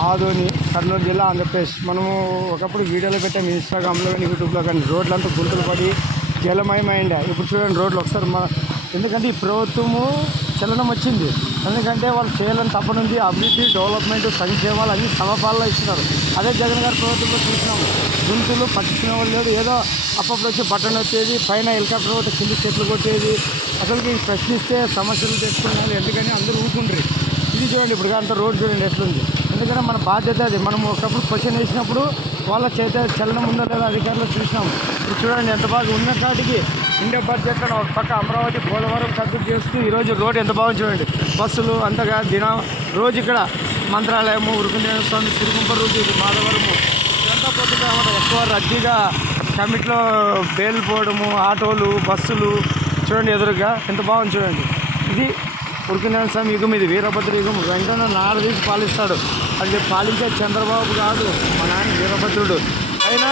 ఆదోని కర్నూలు జిల్లా ఆంధ్రప్రదేశ్. మనము ఒకప్పుడు వీడియోలో పెట్టాము ఇన్స్టాగ్రామ్లో కానీ యూట్యూబ్లో కానీ రోడ్లంతా గుంతలు పడి జలమయమైండ. ఇప్పుడు చూడండి రోడ్లు ఒకసారి మన ఎందుకంటే ఈ ప్రభుత్వము చలనం వచ్చింది. ఎందుకంటే వాళ్ళు చేయాలని తప్పనుంది అభివృద్ధి డెవలప్మెంట్ సంక్షేమాలు అన్ని సమపాలలో ఇస్తున్నారు. అదే జగన్ గారి ప్రభుత్వంలో చూసినాము గుంతులు పట్టించిన వాళ్ళు లేదు ఏదో అప్పప్పుడు వచ్చి బటన్ వచ్చేది పైన హెలికాప్టర్ ఒకటి కింది చెట్లు కొట్టేది. అసలుకి ప్రశ్నిస్తే సమస్యలు తెచ్చుకున్నారు ఎందుకని అందరూ ఊరుకుంటారు. ఇది చూడండి ఇప్పుడు అంత రోడ్ చూడండి ఎట్లుంది. ఎందుకంటే మన బాధ్యత అది. మనం ఒకప్పుడు క్వశ్చన్ వేసినప్పుడు వాళ్ళ చేత చలనం ఉందో లేదా అధికారులు చూసినాం. ఇప్పుడు చూడండి ఎంత బాగా ఉన్న కాటికి బడ్జెట్ బడ్జెట్లో ఒక పక్క అమరావతి పోలవరం కద్దు చేస్తూ ఈరోజు రోడ్ ఎంత బాగుంది చూడండి. బస్సులు అంతగా దిన రోజు ఇక్కడ మంత్రాలయము ఉరుకుందేవ స్వామి తిరుగుంప రూట్ ఇది మాధవరము. ఇదంతా పోతుంటే అన్నమాట ఎక్కువ రద్దీగా కమిట్లో బేలు పోవడము ఆటోలు బస్సులు చూడండి ఎదురుగా ఎంత బాగుంది చూడండి. ఇది ఉరికిందని స్వామి యుగం ఇది వీరభద్ర యుగం వెంటనే నారదీసి పాలిస్తాడు. అది పాలించే చంద్రబాబు కాదు మా నాయన వీరభద్రుడు. అయినా